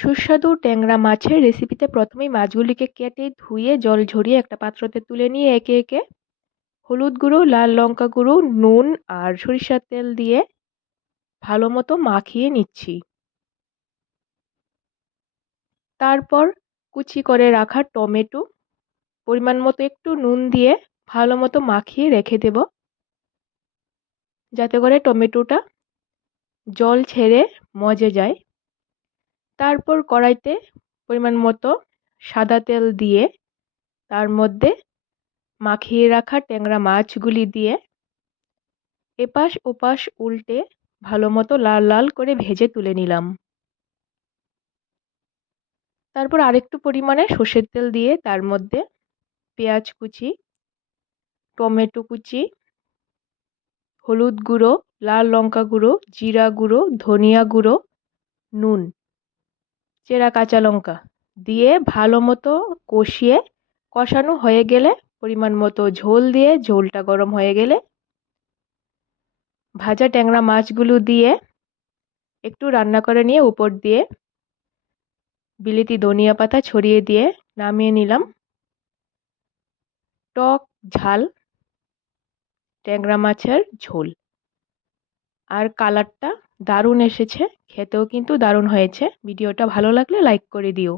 সুস্বাদু ট্যাংরা মাছের রেসিপিতে প্রথমেই মাছগুলিকে কেটে ধুয়ে জল ঝরিয়ে একটা পাত্রতে তুলে নিয়ে একে একে হলুদ গুঁড়ো, লাল লঙ্কা গুঁড়ো, নুন আর সরিষার তেল দিয়ে ভালো মতো মাখিয়ে নিচ্ছি। তারপর কুচি করে রাখা টমেটো, পরিমাণ মতো একটু নুন দিয়ে ভালো মতো মাখিয়ে রেখে দেব, যাতে করে টমেটোটা জল ছেড়ে মজে যায়। তারপর কড়াইতে পরিমাণ মতো সাদা তেল দিয়ে তার মধ্যে মাখিয়ে রাখা ট্যাংরা মাছগুলি দিয়ে এপাশ ওপাশ উল্টে ভালো মতো লাল লাল করে ভেজে তুলে নিলাম। তারপর আরেকটু পরিমাণে সর্ষের তেল দিয়ে তার মধ্যে পেঁয়াজ কুচি, টমেটো কুচি, হলুদ গুঁড়ো, লাল লঙ্কা গুঁড়ো, জিরা গুঁড়ো, ধনিয়া গুঁড়ো, নুন, চেরা কাঁচা লঙ্কা দিয়ে ভালো মতো কষানো হয়ে গেলে পরিমাণ মতো ঝোল দিয়ে ঝোলটা গরম হয়ে গেলে ভাজা ট্যাংরা মাছগুলো দিয়ে একটু রান্না করে নিয়ে উপর দিয়ে বিলেতি ধনিয়া পাতা ছড়িয়ে দিয়ে নামিয়ে নিলাম। টক ঝাল ট্যাংরা মাছের ঝোল। আর কালারটা দারুণ এসেছে, খেতেও কিন্তু দারুণ হয়েছে। ভিডিওটা ভালো লাগলে লাইক করে দিও।